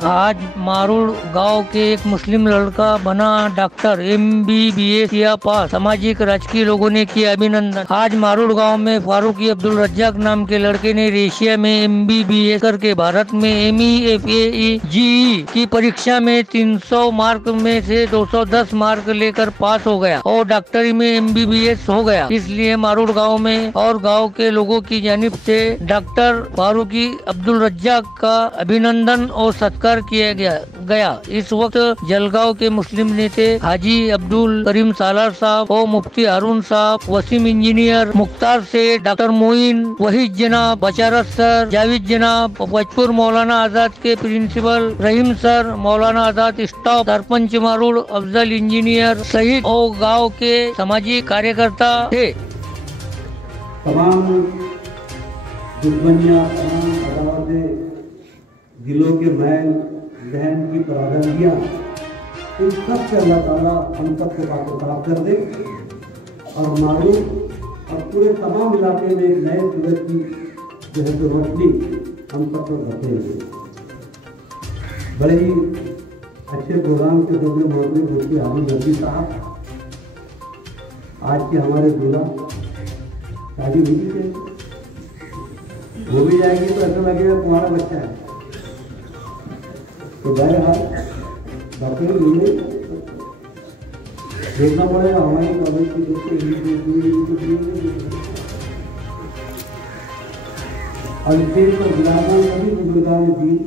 आज मारूड़ गांव के एक मुस्लिम लड़का बना डॉक्टर MBBS किया पास। सामाजिक राजकीय लोगों ने किया अभिनंदन। आज मारूड़ गांव में फारूकी अब्दुल रज्जाक नाम के लड़के ने एशिया में MBBS करके भारत में MEFAE GE की परीक्षा में 300 मार्क में से 210 मार्क लेकर पास हो गया और डॉक्टरी में MBBS हो गया। इसलिए मारूड़ गाँव में और गाँव के लोगों की जानिब से डॉक्टर फारूकी अब्दुल रज्जाक का अभिनंदन और सत्कार किया गया। इस वक्त जलगांव के मुस्लिम नेता हाजी अब्दुल करीम सालार साहब और मुफ्ती हारून साहब, वसीम इंजीनियर, मुख्तार सेठ, डॉक्टर मोइन, वहीद जनाब, बशारत सर, जावेद जनाब, बचपुर मौलाना आजाद के प्रिंसिपल रहीम sir, Maulana Azad staff, sarpanch मारूड़ Afzal engineer सहित और गाँव के सामाजिक कार्यकर्ता थे। तमाम दुश्मनियाँ, तमाम अदावतें, दिलों के मैल, जहन की परागंदियाँ, इन सब से अल्लाह ताला हम सब को पाक कर दे और मारूड़ और पूरे तमाम इलाके में एक नए सूरज की जो है तो रोशनी हम सब को रखेंगे। बड़े ही अच्छे प्रोग्राम के जो मौजूद मुफ्ती हारून रजी साहब, आज के हमारे दूल्हा शादी हुई है, हो भी जाएगी तो ऐसा लगेगा तुम्हारा बच्चा है। तो बहरहाल डॉक्टर देखना पड़ेगा हमारी कॉलेज की और स्टेज पर विराजमान सभी बुजुर्गान दीन,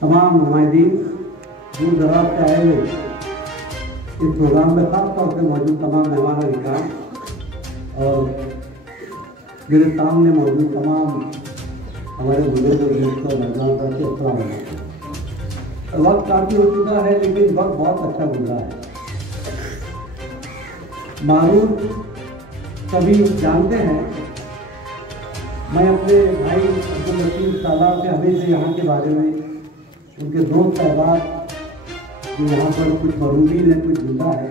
तमाम नुमाइंदीन दूर दराज से आए हुए इस प्रोग्राम में खास तौर से मौजूद तमाम मेहमान इकराम और मेरे सामने मौजूद तमाम हमारे बुजुर्ग दोस्तों मेहमान का वक्त काफी हो चुका है, लेकिन वक्त बहुत अच्छा गुजरा है। मारूड़ सभी जानते हैं। मैं अपने भाई अब्दुल रशीद सालार से हमेशा यहाँ के बारे में, उनके दोस्त साहबात जो यहाँ पर कुछ मरूदीन है, कुछ जिंदा है,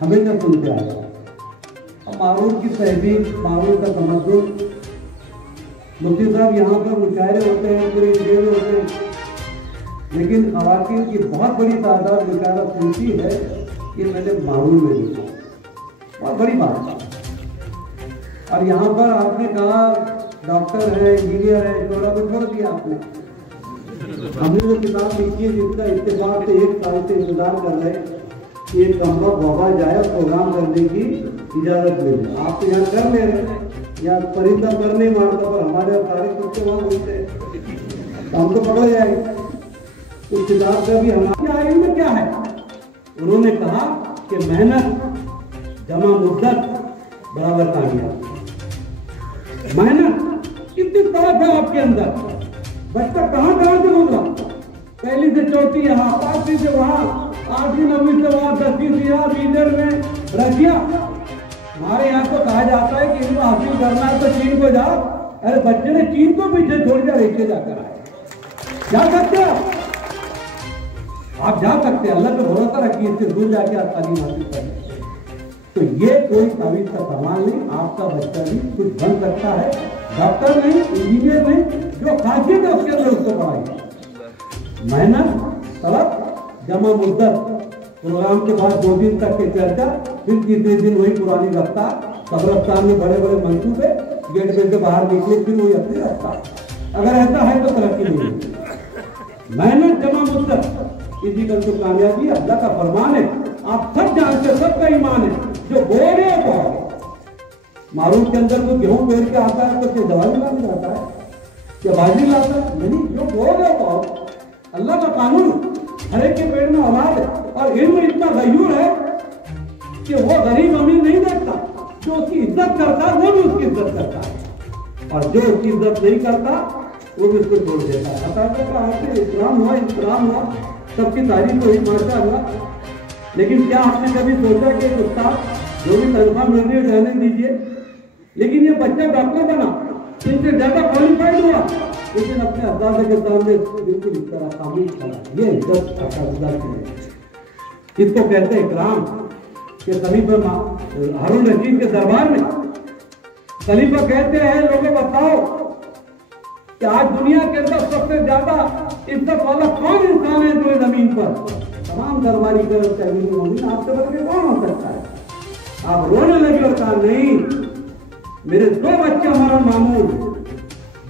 हमेशा सुनते आया। अब मारूड़ की तहजीब, मारूड़ का तमद्दुन, मुफ्ती साहब यहाँ पर मुशायरे होते हैं, पूरे इंडिया में होते हैं, लेकिन ख़वातीन की बहुत बड़ी तादाद मुशायरा सुनती है, ये मैंने मारूड़ में देखा, बहुत बड़ी बात है। और यहाँ पर आपने कहा डॉक्टर है, इंजीनियर है, थोड़ा कुछ छोड़ दिया आपने। हमने जो किताब लिखी है जिसका इत्तेफाक से 1 साल से इंतजार कर रहे कि एक कमरा बाबा जाए और प्रोग्राम करने की इजाज़त मिले। आप तो यहाँ कर ले रहे, यहाँ परिंदा पर नहीं मारता, पर हमारे सारे कुत्ते वहाँ बोलते हैं, तो हम तो पकड़ जाएंगे। इस किताब का भी हमारे इल्म क्या है? उन्होंने कहा कि मेहनत जमा मुद्दत बराबर कामयाब। मेहनत कितनी तरफ है आपके अंदर, बच्चा कहाँ कहाँ से गुजरा, पहली से चौथी यहाँ, 5वीं से वहाँ, 8वीं 9वीं से वहाँ, 10वीं से यहाँ, लीडर में रशिया। हमारे यहाँ तो कहा जाता है कि इल्म हासिल करना है तो चीन को जाओ। अरे बच्चे ने चीन को पीछे छोड़ दिया, रेखे जाकर आए। जा सकते हो आप, जा सकते हैं, अल्लाह पे भरोसा रखिए, इससे दूर जाके आप तालीम हासिल करें। तो ये कोई तावीज़ का कमाल नहीं, आपका बच्चा भी कुछ बन सकता है, डॉक्टर नहीं, इंजीनियर नहीं, जो खासियत है उसके अंदर उसको पढ़ाइए। मेहनत, तलब, जमा मुद्दत। प्रोग्राम के बाद 2 दिन तक की चर्चा, फिर तीसरे दिन वही पुरानी रफ्तार, कब्रिस्तान में बड़े बड़े मंसूबे, गेट पे से बाहर निकले फिर वही अपनी रफ्तार। अगर ऐसा है तो तरक्की नहीं होगी। मेहनत, जमा मुद्दत, इसी कल तो कामयाबी अल्लाह का फरमान है। आप सब जानते हो, सबका ईमान है, जो बोले तो मारूड़ के अंदर कोई गेहूं पेड़ के आता है तो क्या दवाई लाने जाता है, क्या बाजी लाता है? नहीं, जो बोले तो अल्लाह का कानून, हर एक के पेड़ में औलाद है। और इल्म इतना गयूर है कि वो गरीब अमीर नहीं देखता, जो उसकी इज्जत करता है वो भी उसकी इज्जत करता है, और जो उसकी इज्जत नहीं करता वो भी उसको छोड़ देता है। बताते का आपसे इस्लाम हुआ, सबकी तारीफ हुई माशाअल्लाह। लेकिन क्या आपने कभी सोचा कि उस्ताद जो भी तनख्वाह मिल रही है रहने दीजिए, लेकिन ये बच्चा डॉक्टर बना, इनसे ज्यादा क्वालिफाइड हुआ, लेकिन अपने असातिज़ा के सामने बिल्कुल इस तरह खामोश खड़ा। ये इज्जत असातिज़ा की है, इसको कहते हैं इकराम। कि खलीफा हारून रशीद के दरबार में खलीफा कहते हैं, लोगों बताओ कि आज दुनिया के अंदर सबसे ज्यादा इज्जत वाला कौन इंसान है जो जमीन पर? तमाम दरबारी कर्मचारी आपसे बढ़ के कौन हो सकता है? आप रोने लगे और कहा नहीं, मेरे 2 बच्चे हमारा मामूल,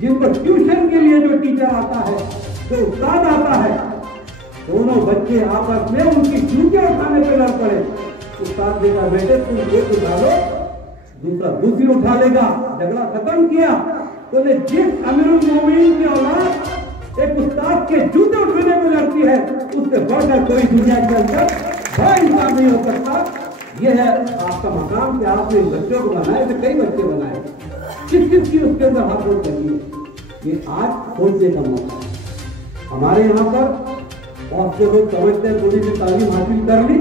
जिन पर ट्यूशन के लिए जो टीचर आता है, जो उस्ताद आता है, दोनों बच्चे आपस में उनकी जूते उठाने पे लड़ पड़े। उस्ताद ने कहा बेटे तुम एक उठा लो, दूसरा दूसरी उठा लेगा। झगड़ा खत्म किया। तो जिस अमीरुल मोमिनीन की औलाद एक उस्ताद के जूते उठाने में लड़ती है, उससे बढ़कर कोई दुनिया के अंदर बड़ा इंसान नहीं हो सकता। यह है आपका मकाम कि आपने इन बच्चों को बनाए थे, कई बच्चे बनाए, किस किस की उसके अंदर हाथ रोक लगी है। ये आज सोचने का मौका है। हमारे यहाँ पर बहुत से लोग समझते हैं थोड़ी सी तालीम हासिल कर ली,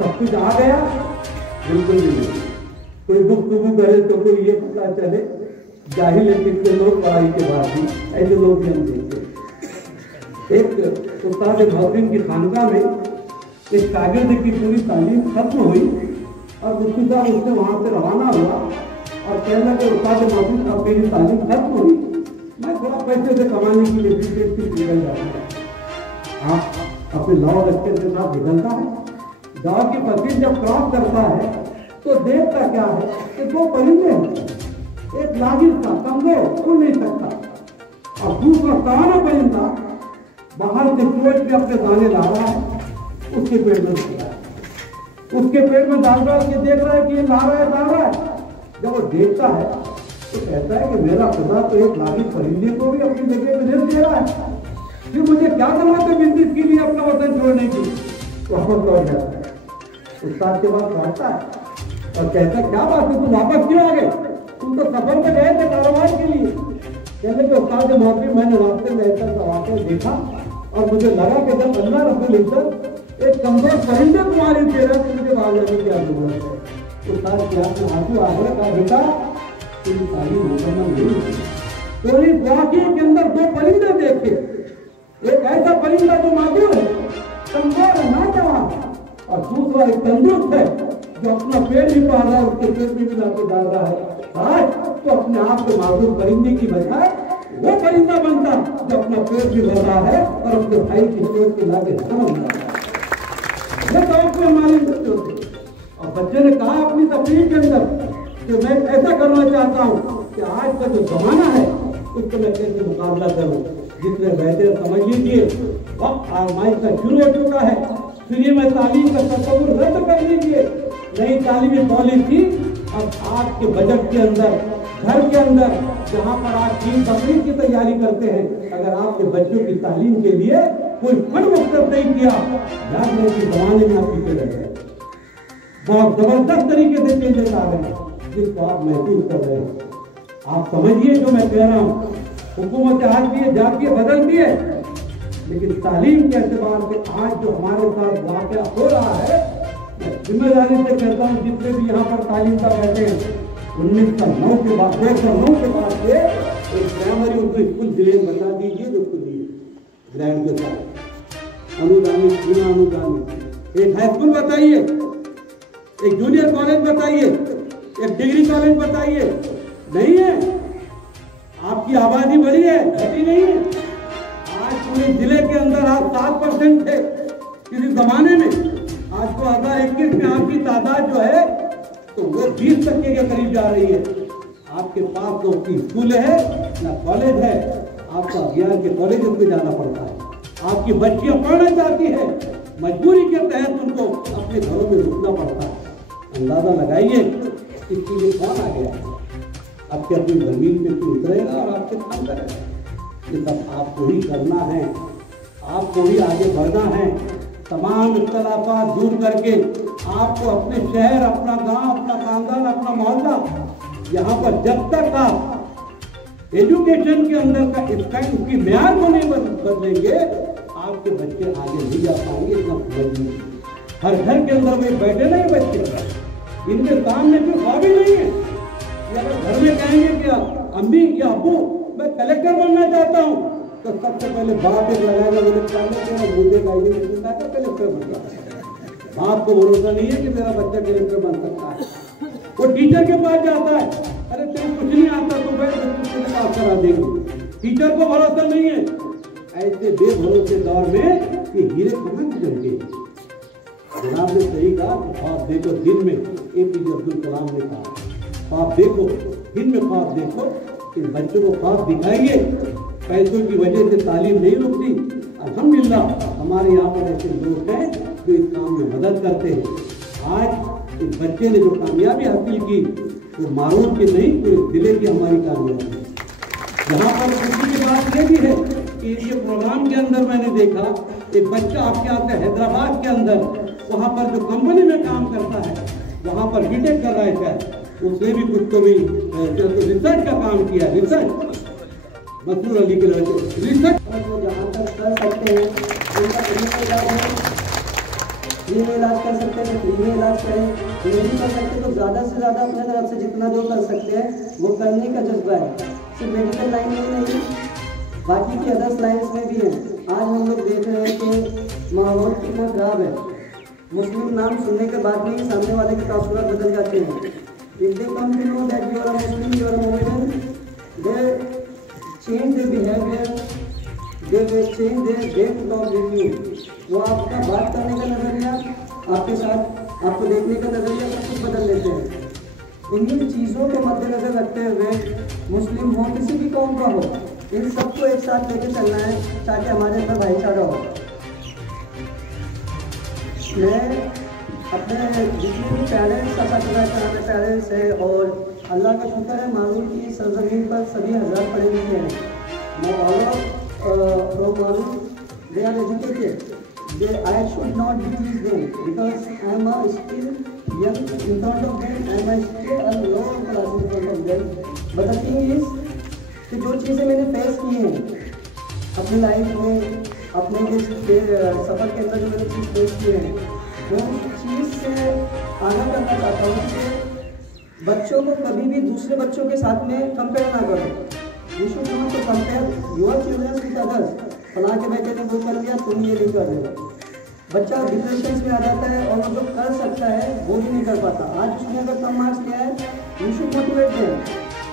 सब कुछ आ गया। बिल्कुल भी नहीं। कोई गुफ्तगू करे तो कोई ये पता चले जाहिल है कितने लोग पढ़ाई के बाद भी, ऐसे लोग भी हम देखते। एक उस्ताद मोहसिन की खानका में एक शागिर्द की पूरी तालीम खत्म हुई और मुफ्ती साहब उससे वहाँ से रवाना हुआ और कहने लगे उस्ताद मोहसिन अब मेरी तालीम खत्म हुई, मैं थोड़ा पैसे से कमाने के लिए निकल जाता हूँ। आप अपने लॉ रस्ते के साथ निकलता है। गाँव की फकीर जब क्रॉस करता है तो देखता क्या है कि 2 परिंदे हैं, एक लागिर था कमजोर उड़ नहीं सकता और दूसरा सवाना परिंदा बाहर से चोट में अपने दाने ला रहा है, उसके पेट में डाल रहा है, उसके पेट में डाल रहा है कि देख रहा है कि ये ला रहा है डाल रहा है। जब वो देखता है तो कहता है कि मेरा खुदा तो एक लागिर परिंदे को भी अपनी जगह पे दे रहा है, फिर मुझे क्या जरूरत है बिजनेस के लिए अपना वतन छोड़ने की। वापस लौट जाता है, उस्ताद के पास लौटता है और कहता है क्या बात है तुम वापस क्यों आ गए? तुम तो सफर में गए थे कारोबार के लिए। कहने के उस्ताद मोहसिन मैंने रास्ते में ऐसा वाक़या देखा और मुझे लगा कि जब अल्लाह रब्बुल इज्जत एक कमजोर परिंदे तुम्हारी दे रहा है तो मुझे बाहर जाने की क्या जरूरत है? उस्ताद के हाथ में आंसू आ गया, कहा बेटा तेरी तालीम मुकम्मल नहीं। तो इस वाक़ये के अंदर 2 परिंदे देखे, एक ऐसा परिंदा जो मासूम है, कमजोर है, नौजवान, और दूसरा एक तंदुरुस्त है जो अपना पेट भी पाल रहा है, उसके पेट में भी लाके डाल रहा है। आज तो अपने आप को मासूम परिंदे की बजाय वो परिंदा बनता जो अपना पेट भी भर रहा है और अपने भाई की पेट के लाके समझ रहा है। ये गाँव के हमारे बच्चों थे और बच्चे ने कहा अपनी तकलीफ के अंदर कि मैं ऐसा करना चाहता हूँ कि आज का जो जमाना है उसको मैं कैसे मुकाबला करूँ। जितने बैठे समझ लीजिए वक्त आजमाइश का शुरू हो चुका है। फ्री में तालीम का तस्वुर रद्द कर लीजिए। नई तालीमी पॉलिसी अब आपके बजट के अंदर, घर के अंदर जहाँ पर आप ईद बकरीद की तैयारी करते हैं, अगर आपके बच्चों की तालीम के लिए कोई फंड मुख्तर नहीं किया, याद रहे कि जमाने में आप पीछे रह गए। बहुत जबरदस्त तरीके से चेंजेस आ गए जिसको आप महसूस कर रहे हैं। आप समझिए जो मैं कह रहा हूँ, हुकूमत आती है जाती है बदलती है, लेकिन तालीम के एतबार से आज जो हमारे साथ वाक़या हो रहा है, मैं जिम्मेदारी से कहता हूँ जितने भी यहाँ पर तालीम का बैठे हैं, 1909 के बाद 2009 के बाद से एक प्राइमरी उनको स्कूल जिले में बता दीजिए जो खुली ग्रैंड के साथ अनुदानित बिना अनुदानित। एक हाई स्कूल बताइए, एक जूनियर कॉलेज बताइए, एक डिग्री कॉलेज बताइए। नहीं है। आपकी आबादी बढ़ी है, घटी नहीं है। आज पूरे जिले के अंदर आप 7% थे किसी जमाने में, आज 2021 में आपकी तादाद जो है तो वो 20% के करीब जा रही है। आपके पास तो स्कूल है ना कॉलेज है, आपको अज्ञान के कॉलेज में जाना पड़ता है। आपकी बच्चियां पढ़ना चाहती है, मजबूरी के तहत उनको अपने घरों में रुकना पड़ता है। अंदाजा लगाइए इसके लिए कौन आ गया, आपके अपनी जमीन पे क्यों उतरेगा और आपके काम करेगा। ये सब आपको ही करना है, आपको ही आगे बढ़ना है। तमाम इख्तलाफात दूर करके आपको अपने शहर, अपना गांव, अपना खानदान, अपना मोहल्ला, यहाँ पर जब तक आप एजुकेशन के अंदर का स्टाइल उसकी म्यार को नहीं बदलेंगे, आपके बच्चे आगे नहीं जा पाएंगे। इतना समझिए, हर घर के अंदर में बैठे नहीं बच्चे, इनके सामने कोई ख्वाबी नहीं है। अगर घर में कहेंगे कि अम्मी या अब्बू मैं कलेक्टर बनना चाहता हूँ, तो सबसे पहले बाप एक लगाएगा, बोले मुझे कलेक्टर बनता है। बाप को भरोसा नहीं है कि मेरा बच्चा कलेक्टर बन सकता है। वो टीचर के पास जाता है, अरे तेरे कुछ नहीं आता तो बैठ पास करा देंगे। टीचर को भरोसा नहीं है। ऐसे बेभरोसे दौर में कि हीरे कहाँ से चमके। जनाब ने सही कहा कि ख्वाब देखो दिन में, APJ अब्दुल कलाम ने कहा ख्वाब देखो दिन में, ख्वाब देखो। इन बच्चों को ख्वाब दिखाइए। पैसों की वजह से तालीम नहीं रुकती। अल्हम्दुलिल्लाह हमारे यहाँ पर ऐसे लोग हैं जो इस काम में मदद करते हैं। आज इस बच्चे ने जो कामयाबी हासिल की वो मारूफ की नहीं, पूरे जिले की हमारी कामयाबी है। यहाँ पर खुशी की बात ये भी है कि ये प्रोग्राम के अंदर मैंने देखा एक बच्चा आपके यहाँ से हैदराबाद के अंदर वहाँ पर जो कंपनी में काम करता है वहाँ पर बीटेक कर रहा है शायद, उसने भी कुछ तो भी रिसर्च का काम किया। रिसर्च मसूर अली के लड़के रिसर्च जहाँ तक कर सकते हैं उनका फ्री में इलाज कर सकते हैं, फ्री में इलाज करें। नहीं कर सकते तो ज़्यादा से ज़्यादा अपने तरफ से जितना जो कर सकते हैं वो करने का जज्बा है। सिर्फ मेडिकल लाइन में नहीं, बाकी की अदर्स लाइन्स में भी है। आज हम लोग देख रहे हैं कि माहौल कितना खराब है। मुस्लिम नाम सुनने के बाद में ही सामने वाले के तासुरात बदल जाते हैं। If they come to know that you are a Muslim, you are a Mohammedan, they change their behaviour, they will change their way to talk with you. वो आपका बात करने का नज़रिया, आपके साथ आपको देखने का नज़रिया सब कुछ बदल देते हैं। इन्हीं चीज़ों को मद्देनजर रखते हुए मुस्लिम हो किसी भी कौम का हो, इन सबको एक साथ लेके चलना है ताकि हमारे अंदर भाईचारा हो। मैं अपने जितने भी पेरेंट्स पेरेंट्स है और अल्लाह का शुक्र है मारून की सरजमीन पर सभी हज़ार पढ़े लिखे हैं। मारून they are educated, I should not decrease them because I am still young in front of them and I still a long class in front of them. But the thing is कि जो चीज़ें मैंने face की हैं अपनी life में, अपने सफ़र के अंदर जो मैंने चीज़ फेस की है वो चीज़ से आना करना चाहता हूँ कि बच्चों को कभी भी दूसरे बच्चों के साथ में कंपेयर ना करो। You should not to compare your children with others. फलां के बेटे ने वो कर लिया, तुम ये नहीं कर रहे हो। बच्चा डिप्रेशन में आ जाता है और वो जो कर सकता है वो भी नहीं कर पाता। आज उसने अगर कम मार्क्स लिया है, यू शुड मोटिवेट देम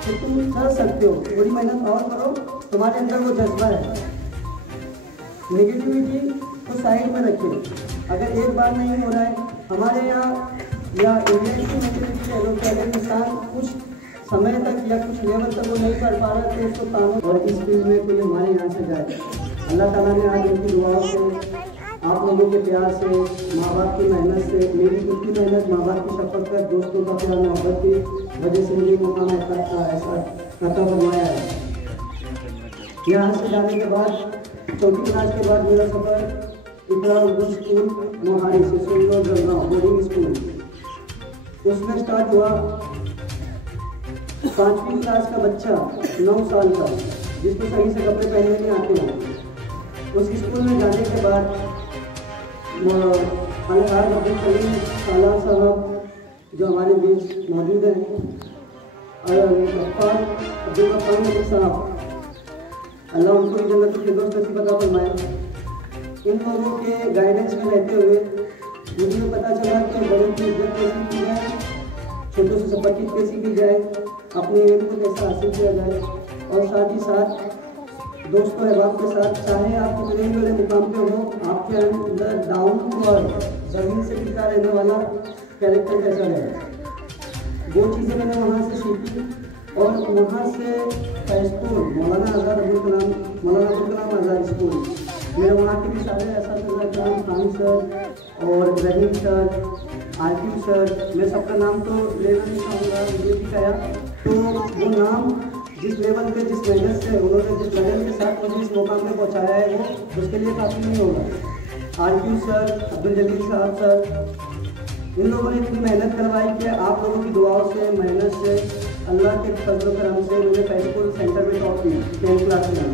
कि तुम कर सकते हो, थोड़ी मेहनत और करो, तुम्हारे अंदर वो जज्बा है। नेगेटिविटी को साइड में रखिए। अगर एक बार नहीं हो रहा है हमारे यहाँ या इंडिया की मेंटेलिटी है लोग, अगर इंसान कुछ समय तक या कुछ लेवल तक वो नहीं कर पा रहा है तो उसको काम और इस फील्ड में कोई हमारे यहाँ से जाए। अल्लाह ताला ने आज उनकी दुआओं से, आप लोगों के प्यार से, माँ बाप की मेहनत से, मेरी खुद की मेहनत, माँ बाप की शफकत, दोस्तों का प्यार मोहब्बत की वजह से मुझे मौका ऐसा अता फरमाया है। यहाँ से जाने के बाद चौथी क्लास के बाद मेरा सफ़र इकरा उर्दू स्कूल मोहाली से बोर्डिंग स्कूल उसमें स्टार्ट हुआ। 5वीं क्लास का बच्चा 9 साल का जिसको सही से कपड़े पहनने नहीं आते हैं, उस स्कूल में जाने के बाद अलहाज अब्दुल कलीम सालार साहब जो हमारे बीच मौजूद हैं, अब्दुल गफ्फार मलिक साहब, अल्लाह उनको भी जन्नत फिरदौस नसीब अता फरमाए। इन लोगों के गाइडेंस में रहते हुए मुझे पता चला कि बड़ों की इज्जत कैसी की जाए, छोटों से संपत्ति कैसी की जाए, अपने एम को कैसे हासिल किया जाए, और साथ ही साथ दोस्तों अहबाब के साथ, चाहे आप कितने ही बड़े मुकाम पे हो, आपके अंदर डाउन टू अर्थ ज़मीन से टिका रहने वाला कैरेक्टर कैसा है, वो चीज़ें मैंने वहाँ से सीखी। और वहाँ से स्कूल मौलाना अब्दुल कलाम आज़ाद स्कूल, मेरे वहाँ के भी सारे ऐसा खान सर और रहीम सर, आरती सर, मैं सबका नाम तो लेना नहीं चाहूँगा, मुझे भी कहा तो वो नाम जिस लेवल पे, जिस मेहनत से उन्होंने, जिस लगन के साथ मुझे इस मौका पे पहुँचाया है वो उसके लिए काफ़ी नहीं होगा। आरती सर, अब्दुल जलील साहब सर, इन लोगों ने इतनी मेहनत करवाई कि आप लोगों की दुआओं से, मेहनत से, अल्लाह के फजल करम से मैंने फैसपुर सेंटर में टॉप की 10th क्लास में।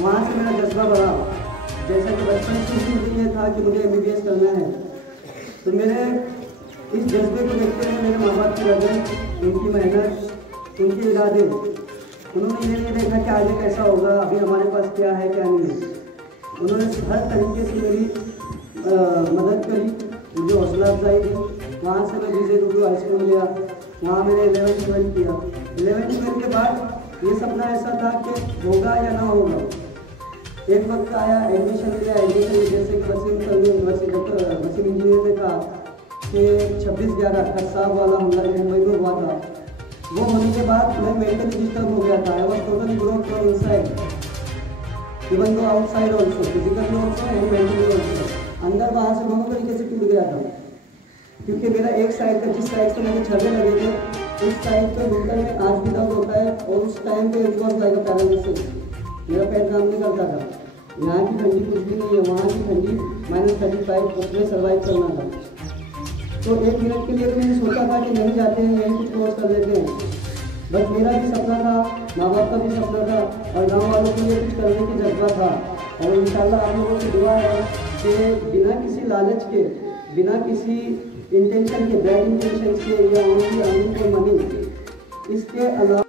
वहाँ से मेरा जज्बा बढ़ा। जैसा कि बचपन से ही मुझे ये था कि मुझे MBBS करना है, तो मेरे इस जज्बे को देखते हुए मेरे माँ बाप की लगन, उनकी मेहनत, उनके इरादे, उन्होंने ये नहीं देखा कि आगे कैसा होगा, अभी हमारे पास क्या है क्या नहीं है। उन्होंने हर तरीके से मेरी मदद करी, मुझे हौसला अफजाई दी। वहाँ से मैं JJ हाई स्कूल गया, वहाँ मैंने 11th 12th किया। 11th 12th के बाद ये सपना ऐसा था कि होगा या ना होगा। एक वक्त आया, एडमिशन लिया, एडमिशन जैसे कि वसीम इंजीनियर ने कहा कि 26/11 खरसाब वाला हमला जो मुंबई में हुआ था, वो होने के बाद मैं मेंटली डिस्टर्ब हो गया था। I was totally broke from inside, even though outside also, physically also and mentally also. अंदर बाहर से दोनों तरीके से टूट गया था, क्योंकि मेरा एक साइड का, जिस साइड से मुझे छर्रे लगे थे, उस साइड पे विंटर में आज भी दर्द होता है, और उस टाइम पे it was like a paralysis, मेरा पैर काम नहीं करता था। यहाँ की ठंडी कुछ भी नहीं है, वहाँ की ठंडी -35, उसमें सर्वाइव करना था। तो 1 मिनट के लिए तो मैंने सोचा था कि नहीं जाते हैं, यही कुछ कोर्स कर लेते हैं, बट मेरा भी सपना था, माँ बाप का भी सपना था, और गाँव वालों के लिए कुछ करने की जज्बा था। और इंशाल्लाह आप लोगों की दुआ है कि बिना किसी लालच के, बिना किसी इंटेंशन के, बैड इंटेंशन के या ओनली अर्निंग फॉर मनी, इसके अलावा